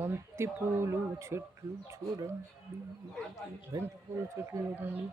బంతి పూలు చెట్లు చూడండి, బంతి పూల చెట్లు చూడండి.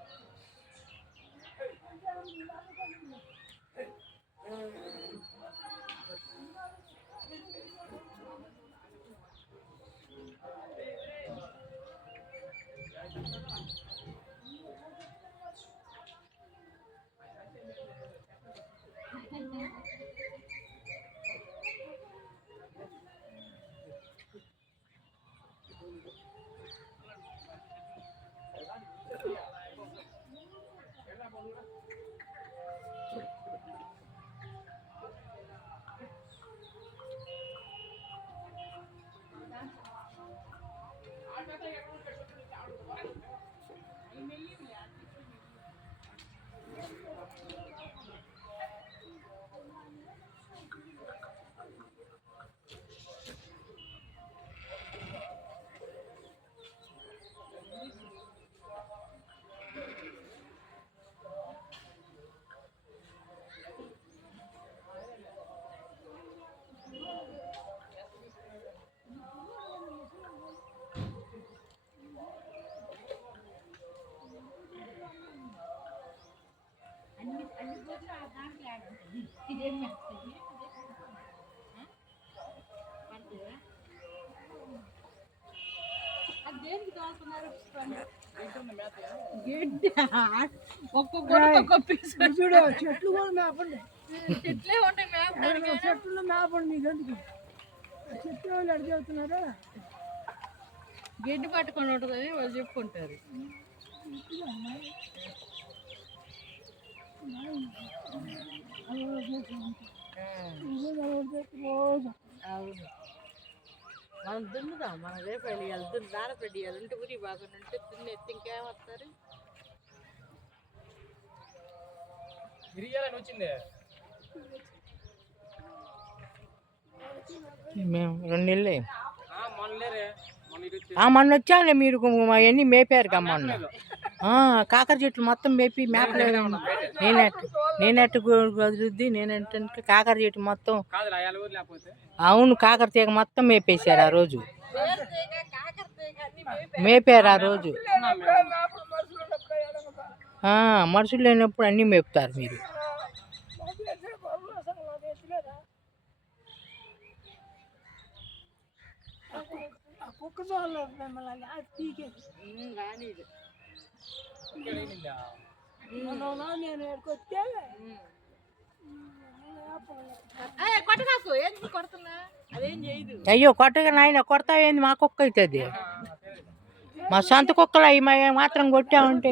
చెట్లు కూడా మేపండి, చెట్లే ఉంటాయి మేపడానికి, చెట్లు మేపండి. మీకు ఎందుకు చెట్లు వాళ్ళు అడిగి చెబుతున్నారా? గడ్డి పట్టుకొని ఉంటుంది వాళ్ళు చెప్పుకుంటారు. అవును, మనం దున్నుదాం. మనం రేపు వెళ్ళాలి, దానపెట్టి ఉంటే ఊరి బాగుంటే దున్ని ఎత్తి ఇంకేమొస్తారు. మేము 2 నెలలే మొన్న వచ్చానులే. మీరు అవన్నీ మేపారు కమ్మన్న. కాకర చెట్లు మొత్తం మేపలేదు. నేనట్టు కుదురుద్ది. నేనంటే కాకర చెట్టు మొత్తం, అవును, కాకర తీగ మొత్తం మేపేశారు ఆ రోజు. మేపారు ఆ రోజు. మనుషులు లేనప్పుడు అన్నీ మేపుతారు మీరు. అయ్యో కొట్టగా నాయన, కొడతావేంది? మా కుక్క అవుతుంది. మా సొంత కుక్కలు అవి మాత్రం కొట్టామంటే